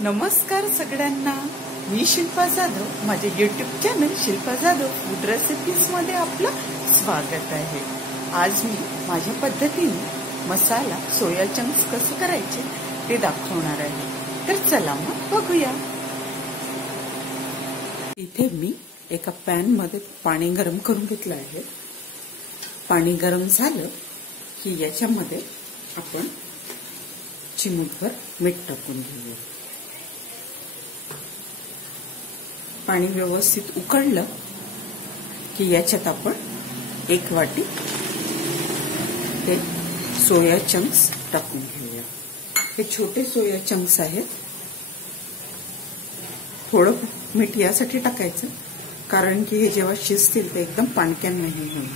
नमस्कार सगळ्यांना, मी शिल्पा जाधव. माझे YouTube channel Shilpa Jadhav food recipes मध्ये आपलं स्वागत आहे. आज मी माझ्या पद्धतीने मसाला सोया चंक्स कसे करायचे ते दाखवणार आहे. तर चला मग बघूया. इथे मी एका पॅन मध्ये पाणी गरम करून घेतलं आहे. पाणी गरम झालं की याच्यामध्ये आपण चिमूटभर मीठ टाकून घेऊया. पाणी व्यवस्थित उकळलं की याच्यात आपण 1 वाटी हे सोया चंक्स टाकून घेऊया. हे छोटे सोया चंक्स आहेत. थोडं मीठ यासाठी टाकायचं कारण की हे जेव्हा शिजतील ते एकदम पाणक्यान नाही होईल.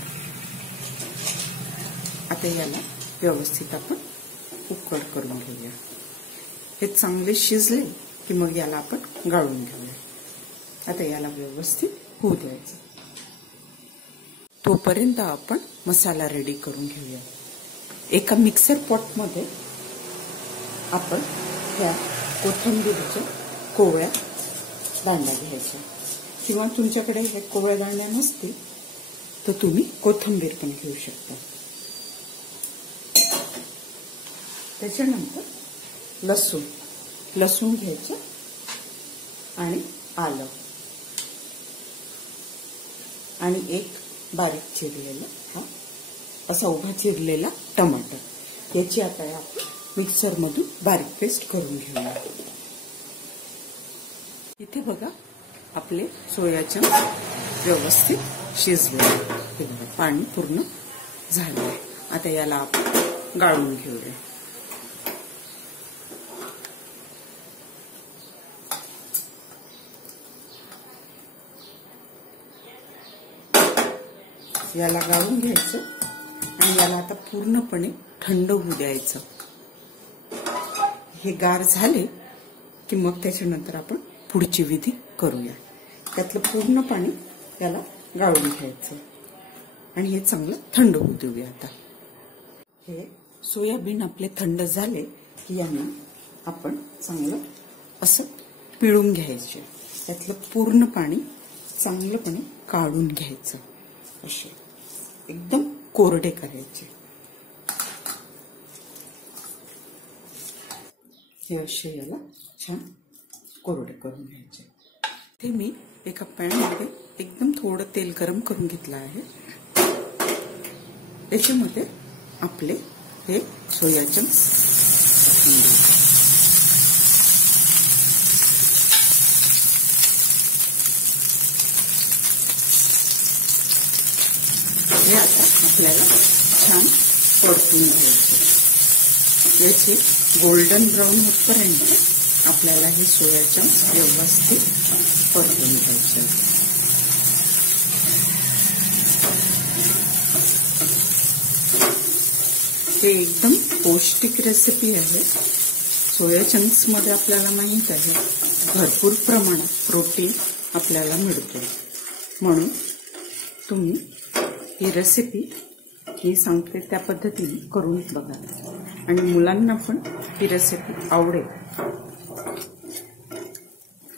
आता याला व्यवस्थित आपण उकळ करून घेऊया. हे चांगले शिजले की मग याला आपण गाळून घेऊया. आता याला व्यवस्थित होऊ द्यायचं. तोपर्यंत आपण मसाला रेडी करून घेऊया. एका मिक्सर पॉट मध्ये आपण ह्या कोथिंबीरच्या कोवळ्या दांड्या घ्यायच्या, किंवा तुमच्याकडे हे कोवळ्या दांड्या नसतील तर तुम्ही कोथिंबीर पण घेऊ शकता. त्याच्यानंतर लसूण घ्यायचं आणि आलं आणि एक बारीक चिरलेला हा असा उभा चिरलेला टमाटर, याची आता आपण मिक्सर मधून बारीक पेस्ट करून घेऊया. इथे बघा आपले सोया चंक्स व्यवस्थित शिजले. हे बघा पाणी पूर्ण झालं. आता याला आपण गाळून घेऊया. याला गाळून घ्यायचं आणि याला आता पूर्णपणे थंड होऊ द्यायचं. हे गार झाले की मग त्याच्यानंतर आपण पुढची विधी करूया. त्यातलं पूर्ण पाणी याला गाळून घ्यायचं आणि हे चांगलं थंड होऊ देऊया. आता हे सोयाबीन आपले थंड झाले की यांना आपण चांगलं असं पिळून घ्यायचे. त्यातलं पूर्ण पाणी चांगलंपणे काढून घ्यायचं. असे एकदम कोरडे करायचे. हे असे याला छान कोरडे करून घ्यायचे. ते मी एका पॅन मध्ये एकदम थोडं तेल गरम करून घेतलं आहे. त्याच्यामध्ये आपले हे सोया चंक्स टाकून द्यायचे. हे आता आपल्याला छान परतून घ्यायचे. याचे गोल्डन ब्राऊन होईपर्यंत आपल्याला हे सोया चंक्स व्यवस्थित परतून घ्यायचे. हे एकदम पौष्टिक रेसिपी आहे. सोया चंक्स मध्ये आपल्याला माहित आहे भरपूर प्रमाणात प्रोटीन आपल्याला मिळते. म्हणून तुम्ही ही रेसिपी मी सांगते त्या पद्धतीने करून बघा आणि मुलांना पण ही रेसिपी आवडेल.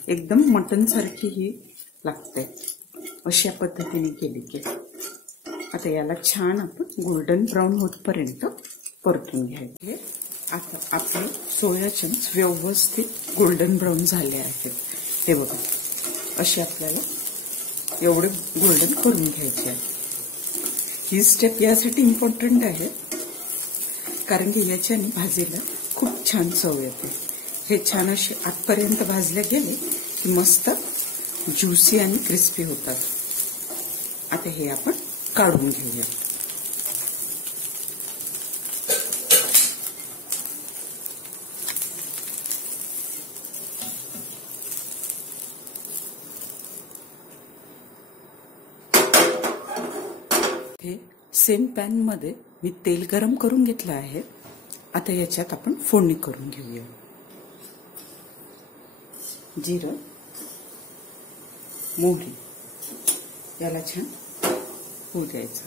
एकदम मटन सारखी ही लागते अशा पद्धतीने केली की. आता याला छान आपण गोल्डन ब्राऊन होतपर्यंत परतून घ्यायचे. आता आपले सोया चंक्स व्यवस्थित गोल्डन ब्राऊन झाले आहेत. हे बघा असे आपल्याला एवढे गोल्डन करून घ्यायचे आहे. ही स्टेप यासाठी इम्पॉर्टंट आहे कारण की याच्याने भाजीला खूप छान चव येते. हे छान असे आतपर्यंत भाजले गेले की मस्त ज्युसी आणि क्रिस्पी होतात. आता हे आपण काढून घेऊया. हे सेम पॅन मध्ये मी तेल गरम करून घेतलं आहे. आता याच्यात आपण फोडणी करून घेऊया. जिरं, मोहरी याला छान होऊ द्यायचं.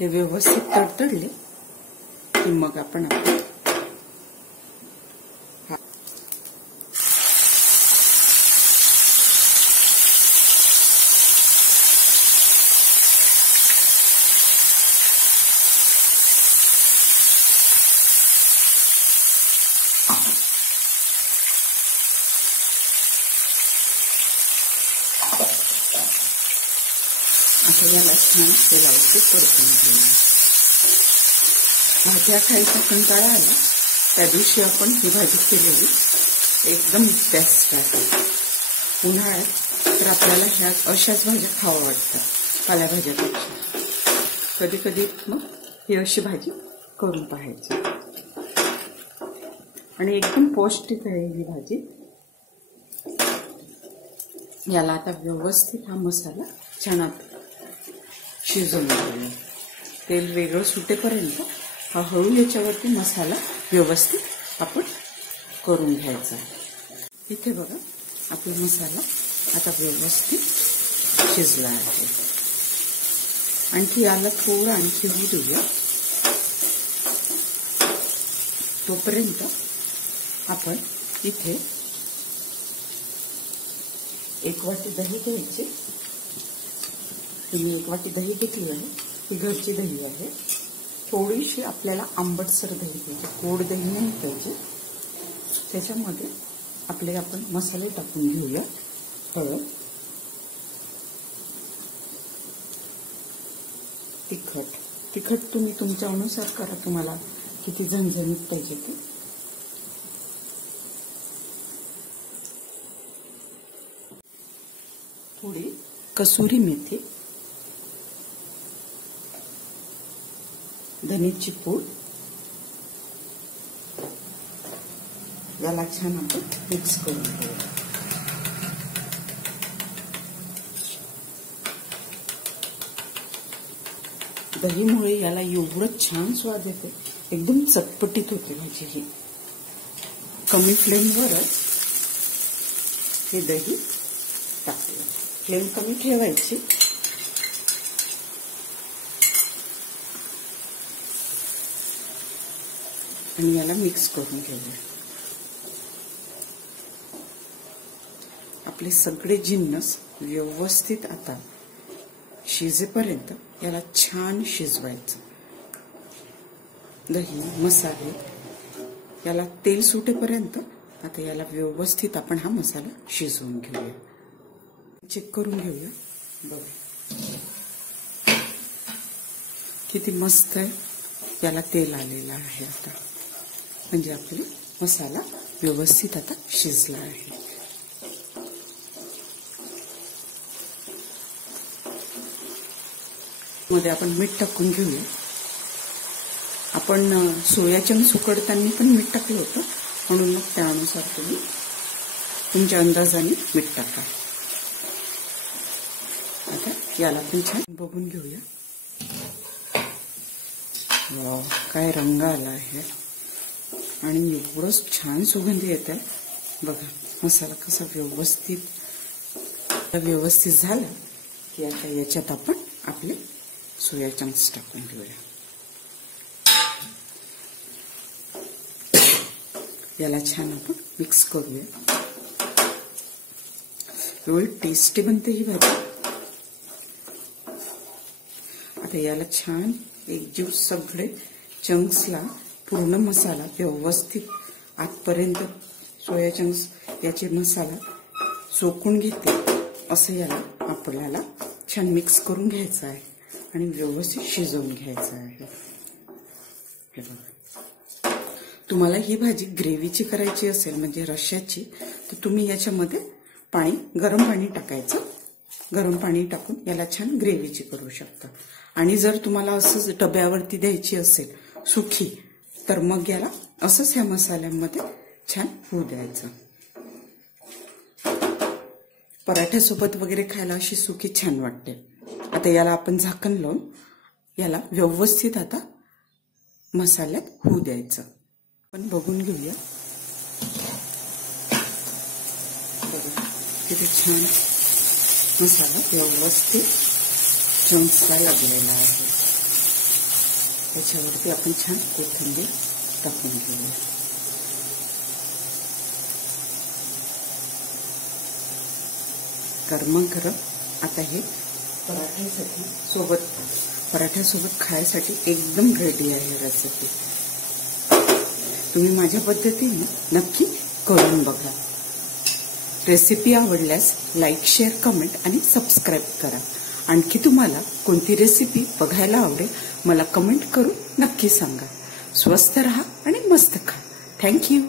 हे व्यवस्थित तडतडले की मग आपण आता याला छान तेलावरती परतून घेऊया. भाज्या खायचा कंटाळा आला त्या दिवशी आपण ही भाजी केलेली एकदम बेस्ट आहे. उन्हाळ्यात तर आपल्याला ह्या अशाच भाज्या खावा वाटतात पालेभाज्यापेक्षा. कधी कधी मग ही अशी भाजी करून पाहायची आणि एकदम पौष्टिक आहे ही भाजी. याला आता व्यवस्थित हा मसाला छान शिजवून घेऊया. तेल वेगळं सुटेपर्यंत हा हळू याच्यावरती मसाला व्यवस्थित आपण करून घ्यायचा. इथे बघा आपला मसाला आता व्यवस्थित शिजला आहे. आणखी याला थोडं आणखी होऊ देऊया. तोपर्यंत आपण इथे 1 वाटी दही घ्यायची. तुम्ही 1 वाटी दही घेतली आहे, ही घरची दही आहे. थोडीशी आपल्याला आंबटसर दही पाहिजे, गोड दही नाही पाहिजे. त्याच्यामध्ये आपण मसाले टाकून घेऊया. हळद, तिखट तुम्ही तुमच्या अनुसार करा, तुम्हाला किती झणझणीत पाहिजे ते. थोडी कसुरी मेथी, धनेची पूड, याला छान आपण मिक्स करून घेऊया. दहीमुळे याला एवढं छान स्वाद येते, एकदम चटपटीत होते भाजी ही. कमी फ्लेमवरच हे दही टाकूया. फ्लेम कमी ठेवायची. आणि याला मिक्स करून घेऊया. आपले सगळे जिन्नस व्यवस्थित आता शिजेपर्यंत याला छान शिजवायचं. दही, मसाले याला तेल सुटेपर्यंत आता याला व्यवस्थित आपण हा मसाला शिजवून घेऊया. चेक करून घेऊया. बघा किती मस्त आहे. याला तेल आलेलं आहे आता, म्हणजे आपला मसाला व्यवस्थित आता शिजला आहे. मध्ये आपण मीठ टाकून घेऊया. आपण सोया चंक्स उकडताना पण मीठ टाकलं होतं, म्हणून मग त्यानुसार तुम्ही तुमच्या अंदाजाने मीठ टाका. आता याला पण छान बघून घेऊया. वाव, काय रंग आला आहे आणि एवढंच छान सुगंध येत आहे. बघा मसाला कसा व्यवस्थित झाला की आता याच्यात आपण आपले सोया चंक्स टाकून घेऊया. याला छान आपण मिक्स करूया. एवढी टेस्टी बनते ही भाजी. आता याला छान एकजीव सगळे चंक्सला पूर्ण मसाला व्यवस्थित आतपर्यंत सोया चंक्स याचे मसाला सोकून घेते असं याला आपल्याला छान मिक्स करून घ्यायचं आहे आणि व्यवस्थित शिजवून घ्यायचं आहे. हे बघा, तुम्हाला ही भाजी ग्रेव्हीची करायची असेल म्हणजे रश्श्याची, तर तुम्ही याच्यामध्ये गरम पाणी टाकायचं. गरम पाणी टाकून याला छान ग्रेव्हीची करू शकता. आणि जर तुम्हाला असंच डब्यावरती द्यायची असेल सुखी, तर मग याला असंच ह्या मसाल्यामध्ये छान होऊ द्यायचं. पराठ्यासोबत वगैरे खायला अशी सुकी छान वाटते. आता याला आपण झाकण लावून याला व्यवस्थित आता मसाल्यात होऊ द्यायचं. आपण बघून घेऊया. बघा किती छान मसाला व्यवस्थित चंक्सला लागलेला आहे. त्याच्यावरती आपण छान कोथिंबीर टाकून घेऊया. गरमागरम आता हे पराठ्यासोबत खायसाठी एकदम रेडी आहे रेसिपी. तुम्ही माझ्या पद्धतीने नक्की करून बघा. रेसिपी आवडल्यास लाईक, शेअर, कमेंट आणि सबस्क्राईब करा. आणखी तुम्हाला कोणती रेसिपी बघायला आवडेल मला कमेंट करून नक्की सांगा. स्वस्थ रहा आणि मस्त खा. थँक्यू.